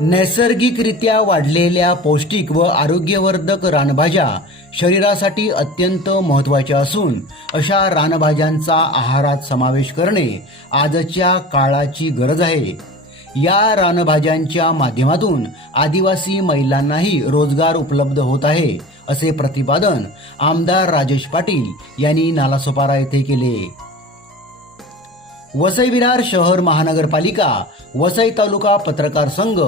नैसर्गिकरित्या वाढलेल्या पौष्टिक व आरोग्यवर्धक रानभाज्या शरीरासाठी अत्यंत महत्त्वाच्या असून अशा रानभाज्यांचा आहारात समावेश करणे आजच्या काळाची गरज आहे. या रानभाज्यांच्या माध्यमातून आदिवासी महिलांनाही रोजगार उपलब्ध होत आहे असे प्रतिपादन आमदार राजेश पाटील यांनी नालासोपारा येथे केले. वसई विरार शहर महानगरपालिका वसई तालुका पत्रकार संघ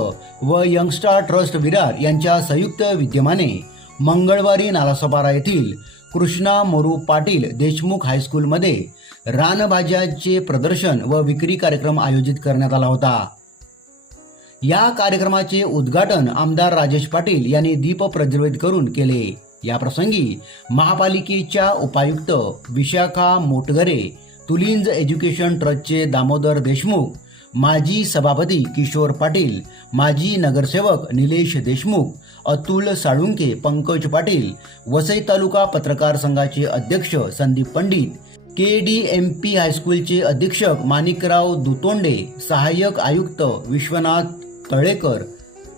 व यंगस्टार ट्रस्ट विरार यांच्या संयुक्त विद्यमाने मंगळवारी नालासोपारा येथील कृष्णा मोरू पाटील देशमुख हायस्कूलमध्ये रानभाज्याचे प्रदर्शन व विक्री कार्यक्रम आयोजित करण्यात आला होता. या कार्यक्रमाचे उद्घाटन आमदार राजेश पाटील यांनी दीप प्रज्वलित करून केले. या प्रसंगी महापालिकेच्या उपायुक्त विशाखा मोटगरे तुलिंज एज्युकेशन ट्रस्टचे दामोदर देशमुख माजी सभापती किशोर पाटील माजी नगरसेवक निलेश देशमुख अतुल साळुंके पंकज पाटील वसई तालुका पत्रकार संघाचे अध्यक्ष Sandeep Pandit K D M P हायस्कूलचे अधीक्षक माणिकराव दुतोंडे सहाय्यक आयुक्त विश्वनाथ तळेकर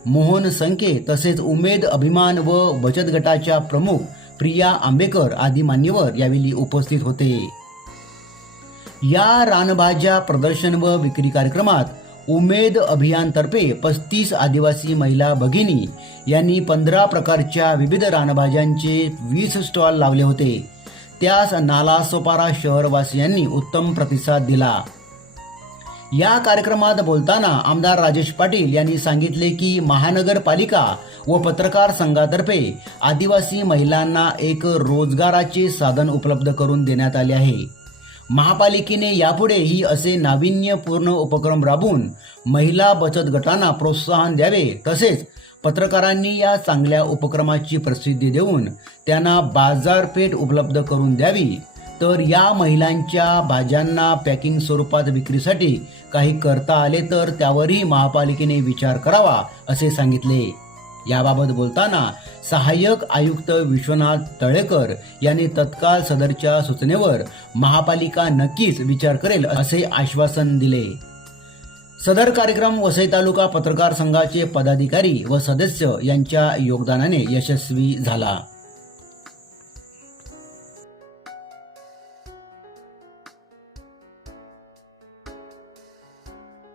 मोहन संके तसेच उमेद अभिमान व बचत गटाच्या प्रमुख प्रिया आंबेकर आदी मान्यवर यावेळी उपस्थित होते. या रानभाज्या प्रदर्शन व विक्री कार्यक्रमात उमेद अभियानतर्फे पस्तीस आदिवासी महिला भगिनी यांनी पंधरा प्रकारच्या विविध रानभाज्यांचे वीस स्टॉल लावले होते. त्यास नालासोपारा शहरवासियांनी उत्तम प्रतिसाद दिला. या कार्यक्रमात बोलताना आमदार राजेश पाटील यांनी सांगितले की महानगरपालिका व पत्रकार संघातर्फे आदिवासी महिलांना एक रोजगाराचे साधन उपलब्ध करून देण्यात आले आहे. महापालिकेने यापुढेही असे नाविन्यपूर्ण उपक्रम राबवून महिला बचत गटांना प्रोत्साहन द्यावे तसेच पत्रकारांनी या चांगल्या उपक्रमाची प्रसिद्धी देऊन त्यांना बाजारपेठ उपलब्ध करून द्यावी. तर या महिलांच्या भाज्यांना पॅकिंग स्वरूपात विक्रीसाठी काही करता आले तर त्यावरही महापालिकेने विचार करावा असे सांगितले. याबाबत बोलताना सहाय्यक आयुक्त विश्वनाथ तळेकर यांनी तत्काळ सदरच्या सूचनेवर महापालिका नक्कीच विचार करेल असे आश्वासन दिले. सदर कार्यक्रम वसई तालुका पत्रकार संघाचे पदाधिकारी व सदस्य यांच्या योगदानाने यशस्वी झाला.